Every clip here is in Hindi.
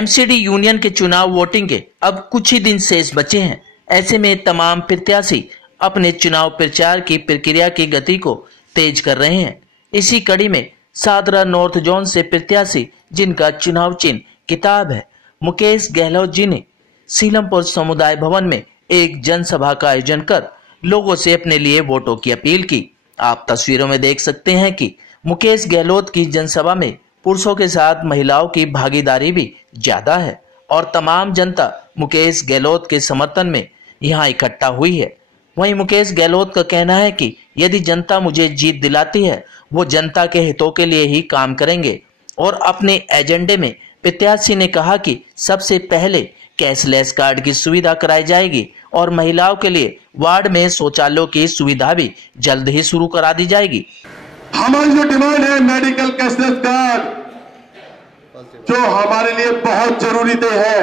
एमसीडी यूनियन के चुनाव वोटिंग के अब कुछ ही दिन शेष बचे हैं। ऐसे में तमाम प्रत्याशी अपने चुनाव प्रचार की प्रक्रिया की गति को तेज कर रहे हैं। इसी कड़ी में सादरा नॉर्थ जोन से प्रत्याशी जिनका चुनाव चिन्ह किताब है, मुकेश गहलोत जी ने सीलमपुर समुदाय भवन में एक जनसभा का आयोजन कर लोगों से अपने लिए वोटों की अपील की। आप तस्वीरों में देख सकते हैं कि मुकेश गहलोत की जनसभा में पुरुषों के साथ महिलाओं की भागीदारी भी ज्यादा है और तमाम जनता मुकेश गहलोत के समर्थन में यहां इकट्ठा हुई है। वहीं मुकेश गहलोत का कहना है कि यदि जनता मुझे जीत दिलाती है, वो जनता के हितों के लिए ही काम करेंगे और अपने एजेंडे में प्रत्याशी ने कहा कि सबसे पहले कैशलेस कार्ड की सुविधा कराई जाएगी और महिलाओं के लिए वार्ड में शौचालयों की सुविधा भी जल्द ही शुरू करा दी जाएगी। हमारी जो डिमांड है मेडिकल कैशलेस कार्ड, जो हमारे लिए बहुत जरूरी है,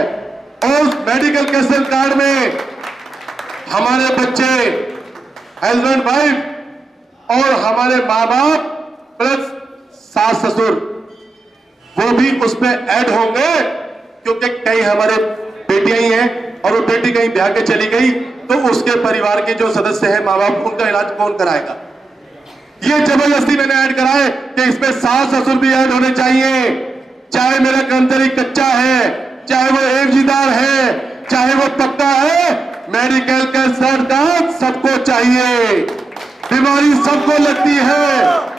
और मेडिकल कैशलेस कार्ड में हमारे बच्चे, हस्बैंड वाइफ और हमारे माँ बाप प्लस सास ससुर वो भी उसमें ऐड होंगे, क्योंकि कई हमारे बेटियां ही हैं और वो बेटी कहीं ब्याह के चली गई तो उसके परिवार के जो सदस्य हैं, माँ बाप, उनका इलाज कौन कराएगा। ये जबरदस्ती मैंने ऐड कराए कि इसमें सास ससुर भी ऐड होने चाहिए। चाहे मेरा कर्मचारी कच्चा है, चाहे वो एफजीदार है, चाहे वो पक्का है, मेडिकल का सर्टिफिकेट सबको चाहिए। बीमारी सबको लगती है।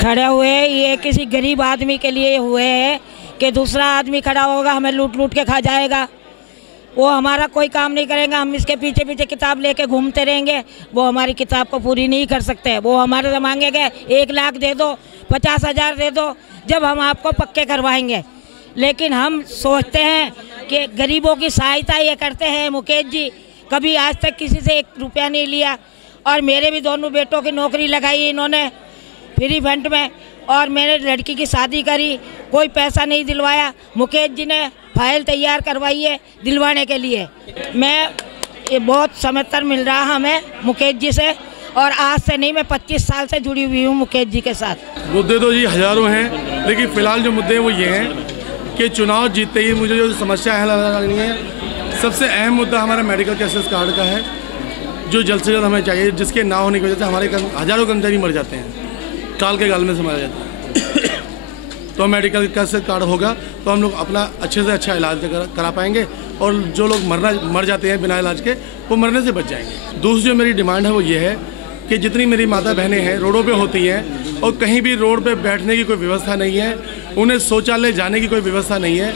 खड़े हुए ये किसी गरीब आदमी के लिए हुए हैं कि दूसरा आदमी खड़ा होगा हमें लूट लूट के खा जाएगा, वो हमारा कोई काम नहीं करेगा। हम इसके पीछे पीछे किताब लेके घूमते रहेंगे, वो हमारी किताब को पूरी नहीं कर सकते। वो हमारे से मांगेंगे 1 लाख दे दो, 50,000 दे दो, जब हम आपको पक्के करवाएंगे। लेकिन हम सोचते हैं कि गरीबों की सहायता ये करते हैं मुकेश जी, कभी आज तक किसी से 1 रुपया नहीं लिया। और मेरे भी दोनों बेटों की नौकरी लगाई इन्होंने फ्री फंड में, और मैंने लड़की की शादी करी, कोई पैसा नहीं दिलवाया। मुकेश जी ने फाइल तैयार करवाई है दिलवाने के लिए। मैं ये बहुत समर्थन मिल रहा हमें मुकेश जी से, और आज से नहीं, मैं 25 साल से जुड़ी हुई हूँ मुकेश जी के साथ। मुद्दे तो जी हज़ारों हैं, लेकिन फ़िलहाल जो मुद्दे हैं वो ये हैं कि चुनाव जीतते ही मुझे जो समस्या है लगानी है, सबसे अहम मुद्दा हमारा मेडिकल कैशलेस कार्ड का है, जो जल्द से जल्द हमें चाहिए, जिसके ना होने की वजह से हमारे हज़ारों कर्मचारी मर जाते हैं, काल के गाल में से मारा जाता है। तो मेडिकल कैशलेस कार्ड होगा तो हम लोग अपना अच्छे से अच्छा इलाज करा पाएंगे, और जो लोग मर जाते हैं बिना इलाज के, वो मरने से बच जाएंगे। दूसरी जो मेरी डिमांड है वो ये है कि जितनी मेरी माता बहनें हैं रोडों पे होती हैं और कहीं भी रोड पे बैठने की कोई व्यवस्था नहीं है, उन्हें शौचालय जाने की कोई व्यवस्था नहीं है,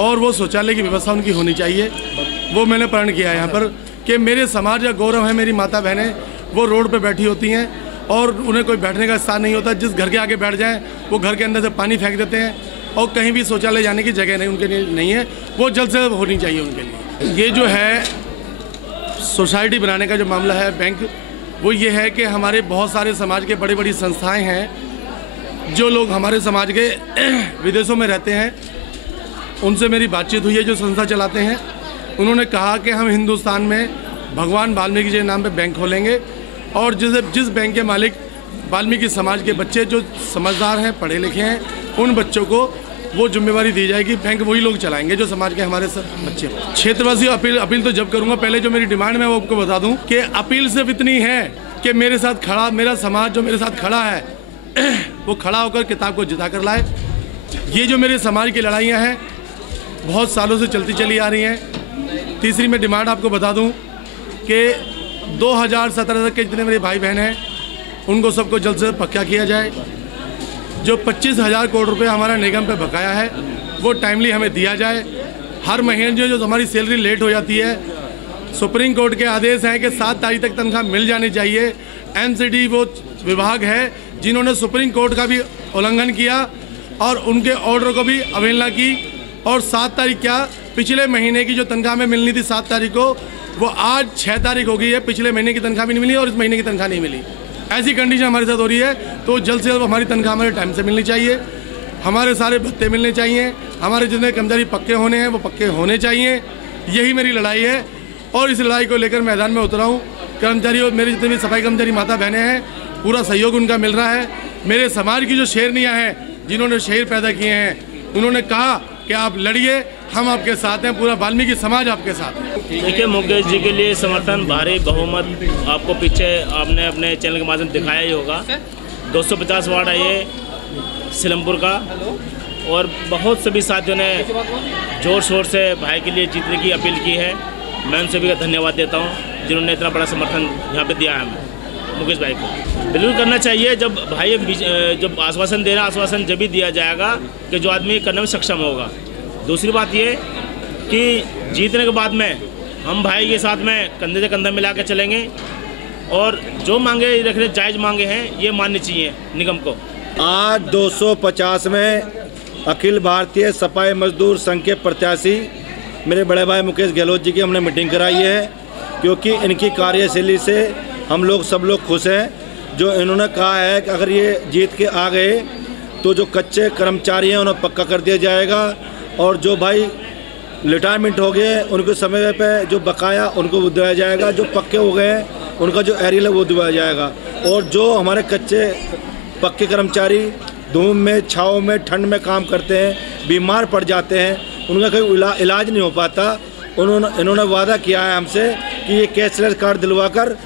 और वो शौचालय की व्यवस्था उनकी होनी चाहिए। वो मैंने प्रण किया है यहाँ पर कि मेरे समाज का गौरव है, मेरी माता बहनें वो रोड पे बैठी होती हैं और उन्हें कोई बैठने का स्थान नहीं होता। जिस घर के आगे बैठ जाएं वो घर के अंदर से पानी फेंक देते हैं, और कहीं भी शौचालय जाने की जगह नहीं उनके लिए नहीं है, वो जल्द से होनी चाहिए उनके लिए। ये जो है सोसाइटी बनाने का जो मामला है बैंक, वो ये है कि हमारे बहुत सारे समाज के बड़ी बड़ी संस्थाएं हैं, जो लोग हमारे समाज के विदेशों में रहते हैं, उनसे मेरी बातचीत हुई है, जो संस्था चलाते हैं। उन्होंने कहा कि हम हिंदुस्तान में भगवान वाल्मीकि जी के नाम पे बैंक खोलेंगे, और जिस बैंक के मालिक वाल्मीकि समाज के बच्चे जो समझदार हैं, पढ़े लिखे हैं, उन बच्चों को वो जिम्मेवारी दी जाएगी। बैंक वही लोग चलाएंगे जो समाज के हमारे बच्चे। क्षेत्रवासी अपील तो जब करूँगा, पहले जो मेरी डिमांड मैं वो आपको बता दूँ कि अपील सिर्फ इतनी है कि मेरे साथ खड़ा, मेरा समाज जो मेरे साथ खड़ा है वो खड़ा होकर किताब को जिता कर लाए। ये जो मेरे समाज की लड़ाइयाँ हैं बहुत सालों से चलती चली आ रही हैं। तीसरी मैं डिमांड आपको बता दूँ कि 2017 तक के जितने मेरे भाई बहन हैं उनको सबको जल्द से पक्का किया जाए। जो 25,000 करोड़ रुपए हमारा निगम पे बकाया है वो टाइमली हमें दिया जाए। हर महीने जो हमारी सैलरी लेट हो जाती है, सुप्रीम कोर्ट के आदेश हैं कि 7 तारीख तक तनख्वाह मिल जानी चाहिए। एमसीडी वो विभाग है जिन्होंने सुप्रीम कोर्ट का भी उल्लंघन किया और उनके ऑर्डर को भी अवहेलना की, और 7 तारीख क्या, पिछले महीने की जो तनख्वाह में मिलनी थी 7 तारीख को, वो आज 6 तारीख हो गई है। पिछले महीने की तनख्वाह भी नहीं मिली और इस महीने की तनख्वाह नहीं मिली। ऐसी कंडीशन हमारे साथ हो रही है, तो जल्द से जल्द हमारी तनख्वाह हमारे टाइम से मिलनी चाहिए, हमारे सारे भत्ते मिलने चाहिए, हमारे जितने कर्मचारी पक्के होने हैं वो पक्के होने चाहिए। यही मेरी लड़ाई है। और इस लड़ाई को लेकर मैदान में उतरा हूँ। कर्मचारी और मेरे जितने भी सफाई कर्मचारी माता बहनें हैं, पूरा सहयोग उनका मिल रहा है। मेरे समाज की जो शेरनियाँ हैं, जिन्होंने शेर पैदा किए हैं, उन्होंने कहा कि आप लड़िए, हम आपके साथ हैं, पूरा वाल्मीकि समाज आपके साथ है। देखिए, मुकेश जी के लिए समर्थन भारी बहुमत आपको पीछे आपने अपने चैनल के माध्यम से दिखाया ही होगा। 250 वार्ड है ये सिलमपुर का, और बहुत सभी साथियों ने जोर शोर से भाई के लिए जीतने की अपील की है। मैं उन सभी का धन्यवाद देता हूँ जिन्होंने इतना बड़ा समर्थन यहाँ पे दिया है हमें। मुकेश भाई को बिल्कुल करना चाहिए। जब भाई जब आश्वासन दे रहा, आश्वासन जब भी दिया जाएगा कि जो आदमी करने में सक्षम होगा। दूसरी बात ये कि जीतने के बाद में हम भाई के साथ में कंधे से कंधा मिला के चलेंगे, और जो मांगे रखने जायज़ मांगे हैं ये माननी चाहिए निगम को। आज 250 में अखिल भारतीय सफाई मजदूर संघ के प्रत्याशी मेरे बड़े भाई मुकेश गहलोत जी की हमने मीटिंग कराई है, क्योंकि इनकी कार्यशैली से हम लोग सब लोग खुश हैं। जो इन्होंने कहा है कि अगर ये जीत के आ गए तो जो कच्चे कर्मचारी हैं उन्हें पक्का कर दिया जाएगा, और जो भाई रिटायरमेंट हो गए उनको समय पे जो बकाया उनको वो दिया जाएगा, जो पक्के हो गए हैं उनका जो एरियल है वो दिया जाएगा, और जो हमारे कच्चे पक्के कर्मचारी धूप में, छाँव में, ठंड में काम करते हैं, बीमार पड़ जाते हैं, उनका कोई इलाज नहीं हो पाता, इन्होंने वादा किया है हमसे कि ये कैशलेस कार्ड दिलवाकर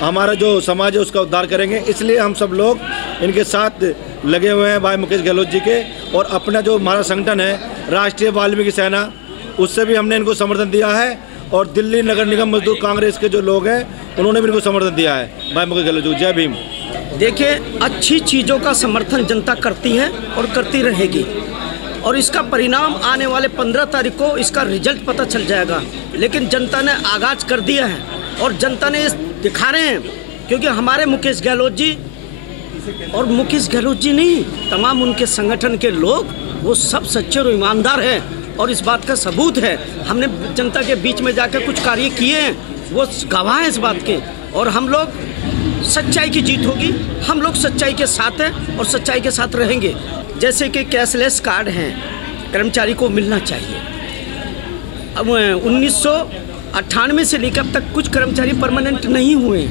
हमारा जो समाज है उसका उद्धार करेंगे। इसलिए हम सब लोग इनके साथ लगे हुए हैं भाई मुकेश गहलोत जी के, और अपना जो हमारा संगठन है राष्ट्रीय वाल्मीकि सेना, उससे भी हमने इनको समर्थन दिया है, और दिल्ली नगर निगम मजदूर कांग्रेस के जो लोग हैं उन्होंने भी इनको समर्थन दिया है। भाई मुकेश गहलोत जी, जय भीम। देखिए, अच्छी चीज़ों का समर्थन जनता करती है और करती रहेगी, और इसका परिणाम आने वाले 15 तारीख को इसका रिजल्ट पता चल जाएगा। लेकिन जनता ने आगाज कर दिया है, और जनता ने दिखा रहे हैं, क्योंकि हमारे मुकेश गहलोत जी, और मुकेश गहलोत जी नहीं, तमाम उनके संगठन के लोग वो सब सच्चे और ईमानदार हैं, और इस बात का सबूत है। हमने जनता के बीच में जाकर कुछ कार्य किए हैं, वो गवाह हैं इस बात के, और हम लोग सच्चाई की जीत होगी। हम लोग सच्चाई के साथ हैं और सच्चाई के साथ रहेंगे। जैसे कि कैशलेस कार्ड हैं, कर्मचारी को मिलना चाहिए। अब 1998 से लेकर अब तक कुछ कर्मचारी परमानेंट नहीं हुए,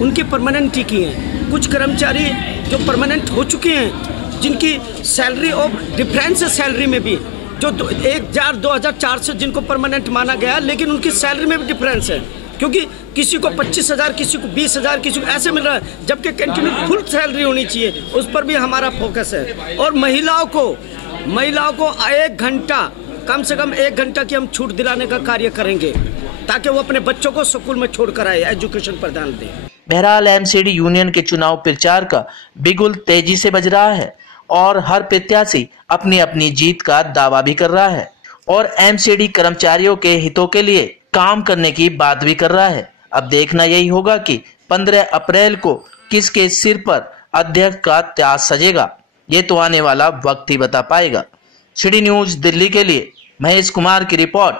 उनकी परमानेंट की हैं। कुछ कर्मचारी जो परमानेंट हो चुके हैं, जिनकी सैलरी और डिफरेंस है सैलरी में भी, जो 2004 से जिनको परमानेंट माना गया, लेकिन उनकी सैलरी में भी डिफरेंस है, क्योंकि किसी को 25,000, किसी को 20,000, किसी को ऐसे मिल रहा है, जबकि कंटिन्यू फुल सैलरी होनी चाहिए। उस पर भी हमारा फोकस है। और महिलाओं को 1 घंटा, कम से कम 1 घंटा की हम छूट दिलाने का कार्य करेंगे, ताकि वो अपने बच्चों को स्कूल में छोड़ कर आए, एजुकेशन पर ध्यान दें। बहरहाल एमसीडी यूनियन के चुनाव प्रचार का बिगुल तेजी से बज रहा है, और हर प्रत्याशी अपनी अपनी जीत का दावा भी कर रहा है, और एमसीडी कर्मचारियों के हितों के लिए काम करने की बात भी कर रहा है। अब देखना यही होगा कि 15 अप्रैल को किसके सिर पर अध्यक्ष का ताज सजेगा, ये तो आने वाला वक्त ही बता पाएगा। सिटी न्यूज दिल्ली के लिए महेश कुमार की रिपोर्ट।